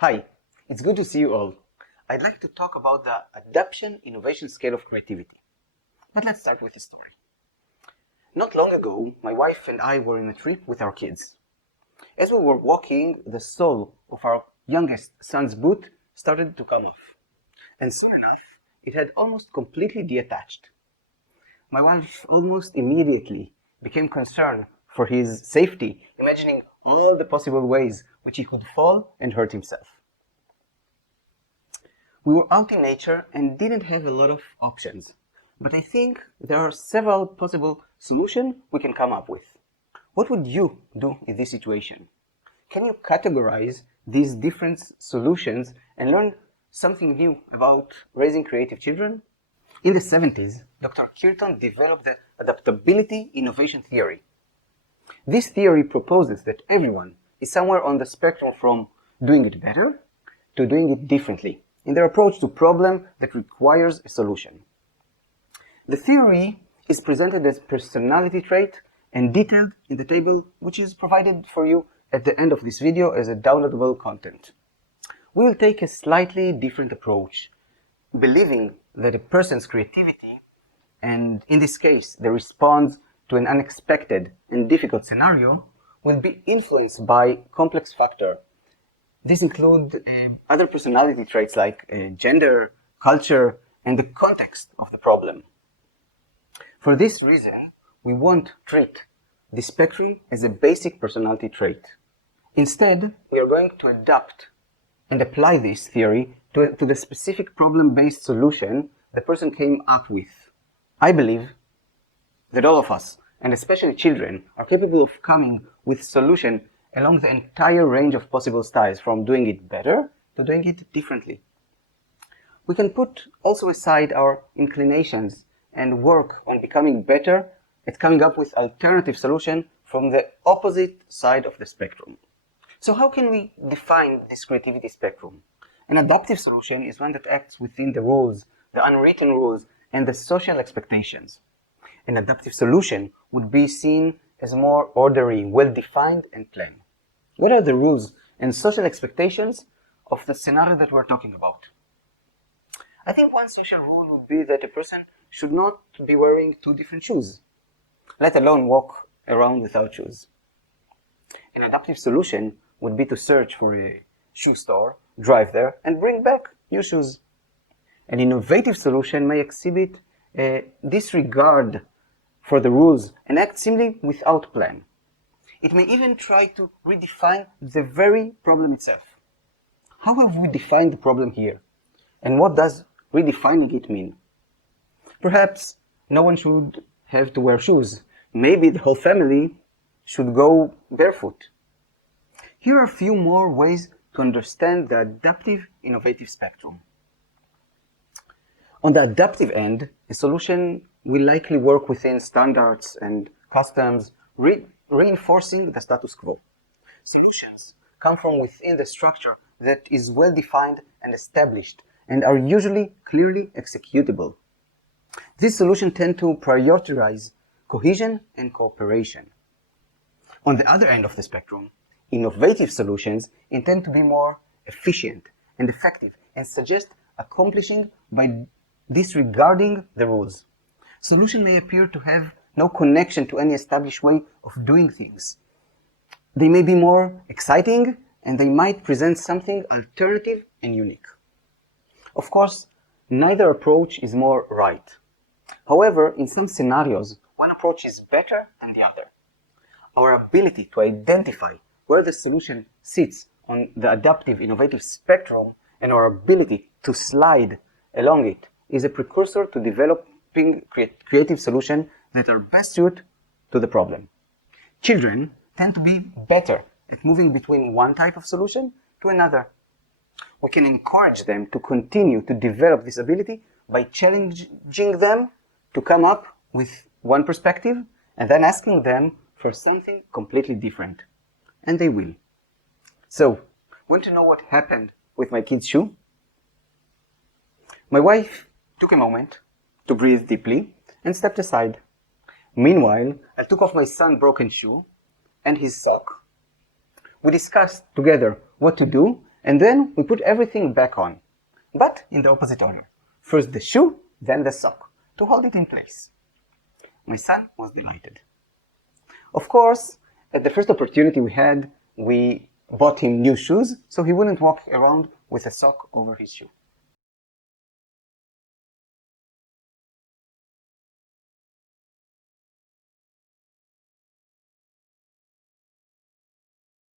Hi, it's good to see you all. I'd like to talk about the adaptation innovation scale of creativity. But let's start with a story. Not long ago, my wife and I were on a trip with our kids. As we were walking, the sole of our youngest son's boot started to come off. And soon enough, it had almost completely detached. My wife almost immediately became concerned for his safety, imagining all the possible ways which he could fall and hurt himself. We were out in nature and didn't have a lot of options, but I think there are several possible solutions we can come up with. What would you do in this situation? Can you categorize these different solutions and learn something new about raising creative children? In the 70s, Dr. Kirton developed the adaptability innovation theory. This theory proposes that everyone is somewhere on the spectrum from doing it better to doing it differently in their approach to a problem that requires a solution. The theory is presented as personality trait and detailed in the table which is provided for you at the end of this video as a downloadable content. We will take a slightly different approach, believing that a person's creativity, and in this case the response to an unexpected and difficult scenario, will be influenced by complex factors. These include other personality traits like gender, culture, and the context of the problem. For this reason, we won't treat the spectrum as a basic personality trait. Instead, we are going to adapt and apply this theory to the specific problem-based solution the person came up with. I believe that all of us, and especially children, are capable of coming with solutions along the entire range of possible styles, from doing it better to doing it differently. We can put also aside our inclinations and work on becoming better at coming up with alternative solutions from the opposite side of the spectrum. So how can we define this creativity spectrum? An adaptive solution is one that acts within the rules, the unwritten rules, and the social expectations. An adaptive solution would be seen as more orderly, well-defined, and planned. What are the rules and social expectations of the scenario that we're talking about? I think one social rule would be that a person should not be wearing two different shoes, let alone walk around without shoes. An adaptive solution would be to search for a shoe store, drive there, and bring back new shoes. An innovative solution may exhibit a disregard for the rules and act simply without plan. It may even try to redefine the very problem itself. How have we defined the problem here? And what does redefining it mean? Perhaps no one should have to wear shoes. Maybe the whole family should go barefoot. Here are a few more ways to understand the adaptive innovative spectrum. On the adaptive end, a solution will likely work within standards and customs, reinforcing the status quo. Solutions come from within the structure that is well defined and established and are usually clearly executable. These solutions tend to prioritize cohesion and cooperation. On the other end of the spectrum, innovative solutions intend to be more efficient and effective and suggest accomplishing by disregarding the rules. Solutions may appear to have no connection to any established way of doing things. They may be more exciting and they might present something alternative and unique. Of course, neither approach is more right. However, in some scenarios, one approach is better than the other. Our ability to identify where the solution sits on the adaptive innovative spectrum and our ability to slide along it is a precursor to developing creative solutions that are best suited to the problem. Children tend to be better at moving between one type of solution to another. We can encourage them to continue to develop this ability by challenging them to come up with one perspective and then asking them for something completely different. And they will. So, want to know what happened with my kid's shoe? My wife took a moment to breathe deeply and stepped aside. Meanwhile, I took off my son's broken shoe and his sock. We discussed together what to do And then we put everything back on, but in the opposite order. First the shoe, then the sock, to hold it in place. My son was delighted. Of course, at the first opportunity we had, we bought him new shoes so he wouldn't walk around with a sock over his shoe.